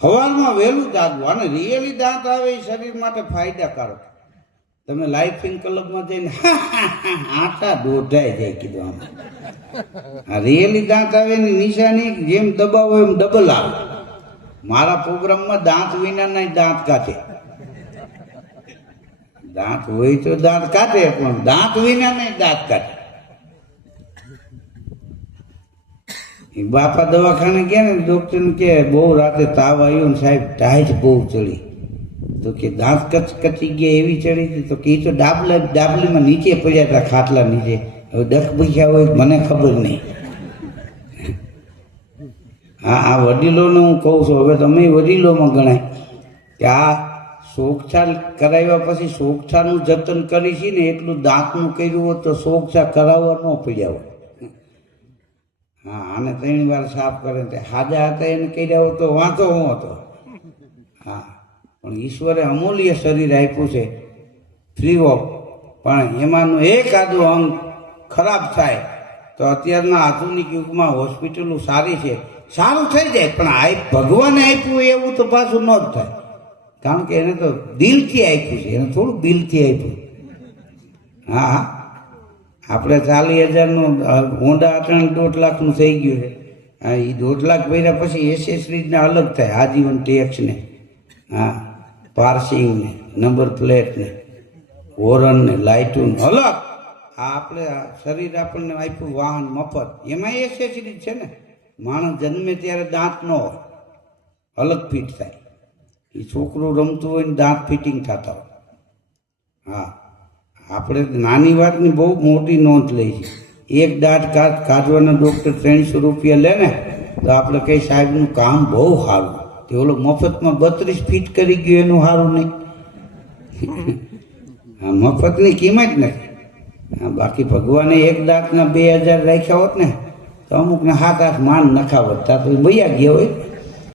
સવારમાં વહેલું જાગવું. અને રિયલી દાંત આવે એ શરીર માટે ફાયદાકારક. તમે લાઇફિંગ ક્લબમાં જઈને આટા દોઢાઈ જાય કીધું આમ. આ રિયલી દાંત આવે એની નિશાની જેમ દબાવો એમ ડબલ આવે. મારા પ્રોગ્રામમાં દાંત વિનાના દાંત કાઢે. દાંત હોય તો દાંત કાઢે, પણ દાંત વિનાના દાંત કાઢે. બાપા દવાખાને ગયા ને ડોક્ટર કે બહુ રાતે તાવ આવ્યો ને સાહેબ ટાઈટ બહુ ચડી. તો કે દાંત કચી ગયા એવી ચડી હતી. તો કે તો ડાબલીમાં નીચે પડ્યા હતા, ખાટલા નીચે. હવે ડખ પૂછ્યા હોય મને ખબર નહીં. આ વડીલોને હું કહું છું, હવે તમે વડીલોમાં ગણાય કે આ સોગછા કરાવ્યા પછી સોગછાનું જતન કરી છે ને એટલું દાંતનું કર્યું હોત તો સોગછા કરાવવા ન પડ્યા હોય. હા, આને 3 વાર સાફ કરે તે હાજા હતા એને કર્યા હોત તો વાંધો હું હતો. હા, પણ ઈશ્વરે અમૂલ્ય શરીર આપ્યું છે ફ્રી ઓફ. પણ એમાંનું એકાદું અંગ ખરાબ થાય તો અત્યારના આધુનિક યુગમાં હોસ્પિટલો સારી છે, સારું થઈ જાય. પણ ભગવાને આપ્યું એવું તો પાછું ન જ થાય. કારણ કે એને તો દિલથી આપ્યું છે, એને થોડું દિલથી આપ્યું. હા, આપણે 40,000નું હોન્ડા અટાણે 1.5 લાખનું થઈ ગયું છે. હા, એ 1.5 લાખ ભર્યા પછી એસેસરીઝને અલગ થાય, આજીવન ટેક્સને, હા, પાર્સિંગને, નંબર પ્લેટને, હોરનને, લાઇટોને અલગ. આ આપણે શરીર આપણને આપ્યું વાહન મફત, એમાં એસેસરીઝ છે ને. માણસ જન્મે ત્યારે દાંત ન હોય, અલગ ફિટ થાય. એ છોકરું રમતું હોય ને દાંત ફિટિંગ થતા હોય. હા, આપણે નાની વાતની બહુ મોટી નોંધ લઈ છે. એક દાંત કાઢવાના ડૉક્ટર 300 રૂપિયા લે ને તો આપણે કઈ સાહેબનું કામ બહુ સારું. તે ઓલો મફતમાં 32 ફીટ કરી ગયું એનું સારું નહીં. હા, મફતની કિંમત નથી. હા, બાકી ભગવાને એક દાંતના 2000 રાખ્યા હોત ને તો અમુકને 7-8 માન નખાવત તો બૈયા ગયા હોય.